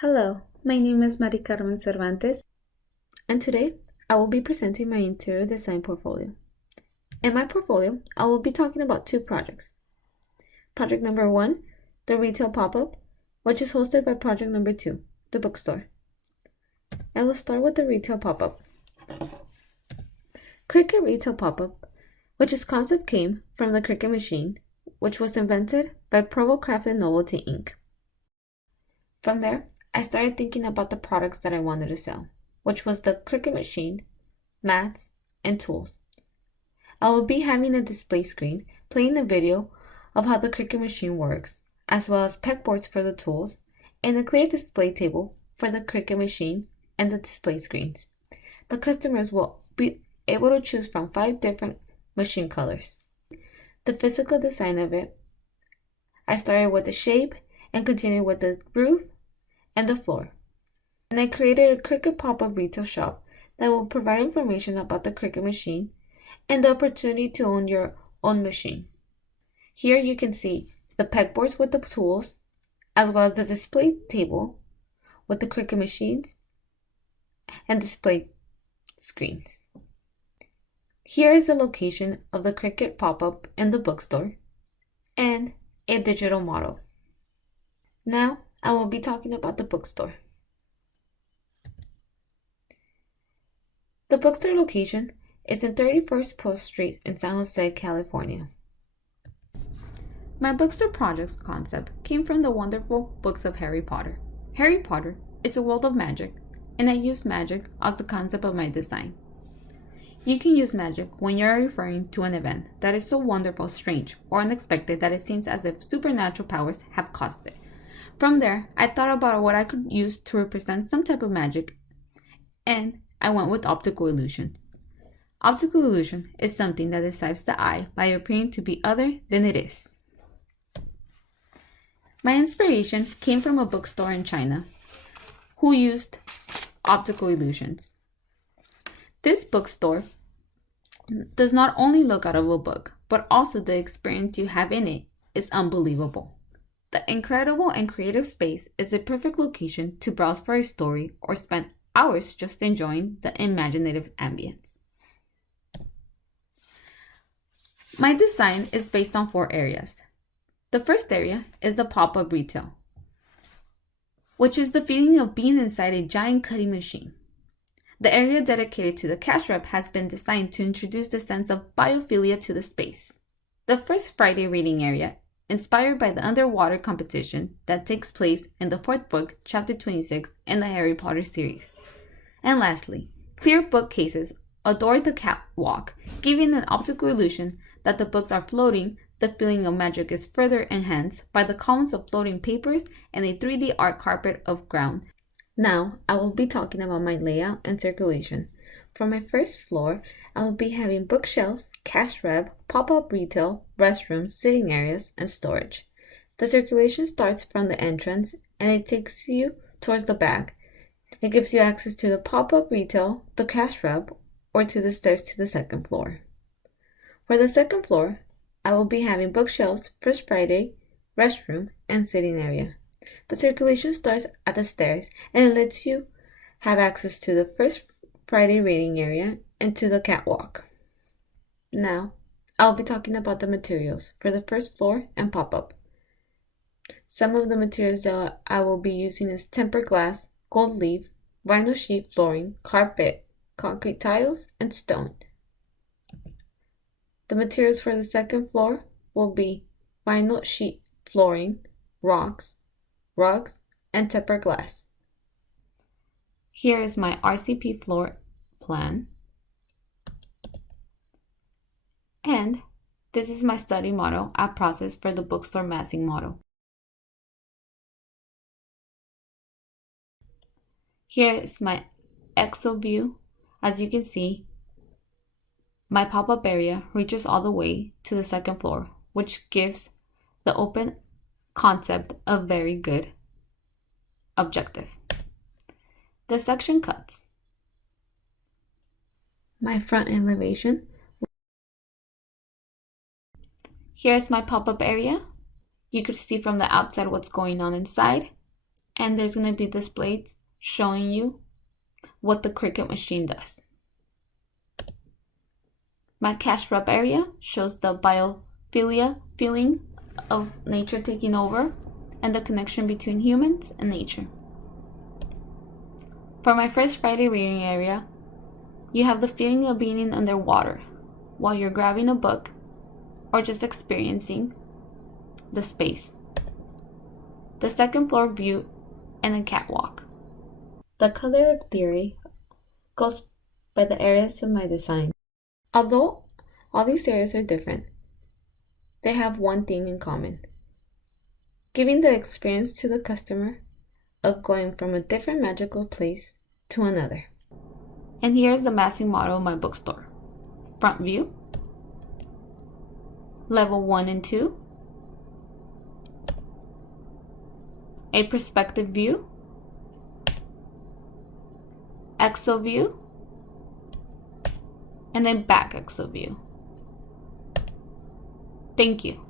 Hello, my name is Maricarmen Cervantes, and today I will be presenting my interior design portfolio. In my portfolio, I will be talking about two projects. Project number 1, the retail pop-up, which is hosted by project number 2, the bookstore. I will start with the retail pop-up. Cricut retail pop-up, which its concept came from the Cricut machine, which was invented by Provo Craft and Novelty Inc. From there, I started thinking about the products that I wanted to sell, which was the Cricut machine, mats, and tools. I will be having a display screen playing a video of how the Cricut machine works, as well as pegboards for the tools, and a clear display table for the Cricut machine and the display screens. The customers will be able to choose from 5 different machine colors. The physical design of it, I started with the shape and continued with the roof and the floor. And I created a Cricut pop-up retail shop that will provide information about the Cricut machine and the opportunity to own your own machine. Here you can see the pegboards with the tools, as well as the display table with the Cricut machines and display screens. Here is the location of the Cricut pop-up in the bookstore and a digital model. Now I will be talking about the bookstore. The bookstore location is in 31st Post Street in San Jose, California. My bookstore project's concept came from the wonderful books of Harry Potter. Harry Potter is a world of magic, and I used magic as the concept of my design. You can use magic when you are referring to an event that is so wonderful, strange, or unexpected that it seems as if supernatural powers have caused it. From there, I thought about what I could use to represent some type of magic, and I went with optical illusion. Optical illusion is something that deceives the eye by appearing to be other than it is. My inspiration came from a bookstore in China who used optical illusions. This bookstore does not only look out of a book, but also the experience you have in it is unbelievable. The incredible and creative space is a perfect location to browse for a story or spend hours just enjoying the imaginative ambience. My design is based on 4 areas. The first area is the pop-up retail, which is the feeling of being inside a giant cutting machine. The area dedicated to the cash wrap has been designed to introduce the sense of biophilia to the space. The first Friday reading area, inspired by the underwater competition that takes place in the 4th book, chapter 26 in the Harry Potter series. And lastly, clear bookcases adorn the catwalk, giving an optical illusion that the books are floating. The feeling of magic is further enhanced by the columns of floating papers and a 3D art carpet of ground. Now, I will be talking about my layout and circulation. For my first floor, I will be having bookshelves, cash wrap, pop-up retail, restrooms, sitting areas, and storage. The circulation starts from the entrance and it takes you towards the back. It gives you access to the pop-up retail, the cash wrap, or to the stairs to the 2nd floor. For the 2nd floor, I will be having bookshelves, First Friday, restroom, and sitting area. The circulation starts at the stairs and it lets you have access to the First Friday reading area and to the catwalk. Now, I'll be talking about the materials for the first floor and pop-up. Some of the materials that I will be using is tempered glass, gold leaf, vinyl sheet flooring, carpet, concrete tiles, and stone. The materials for the 2nd floor will be vinyl sheet flooring, rocks, rugs, and tempered glass. Here is my RCP floor plan. And this is my study model I processed for the bookstore massing model. Here is my exo view. As you can see, my pop-up area reaches all the way to the 2nd floor, which gives the open concept a very good objective. The section cuts. My front elevation. Here's my pop-up area. You could see from the outside what's going on inside, and there's going to be displays showing you what the Cricut machine does. My cash wrap area shows the biophilia feeling of nature taking over and the connection between humans and nature. For my First Friday reading area, you have the feeling of being underwater while you're grabbing a book or just experiencing the space. The second floor view and a catwalk. The color of theory goes by the areas of my design. Although all these areas are different, they have one thing in common: giving the experience to the customer of going from a different magical place to another. And here's the massing model of my bookstore. Front view, level 1 and 2, a perspective view, exo view, and a back exo view. Thank you.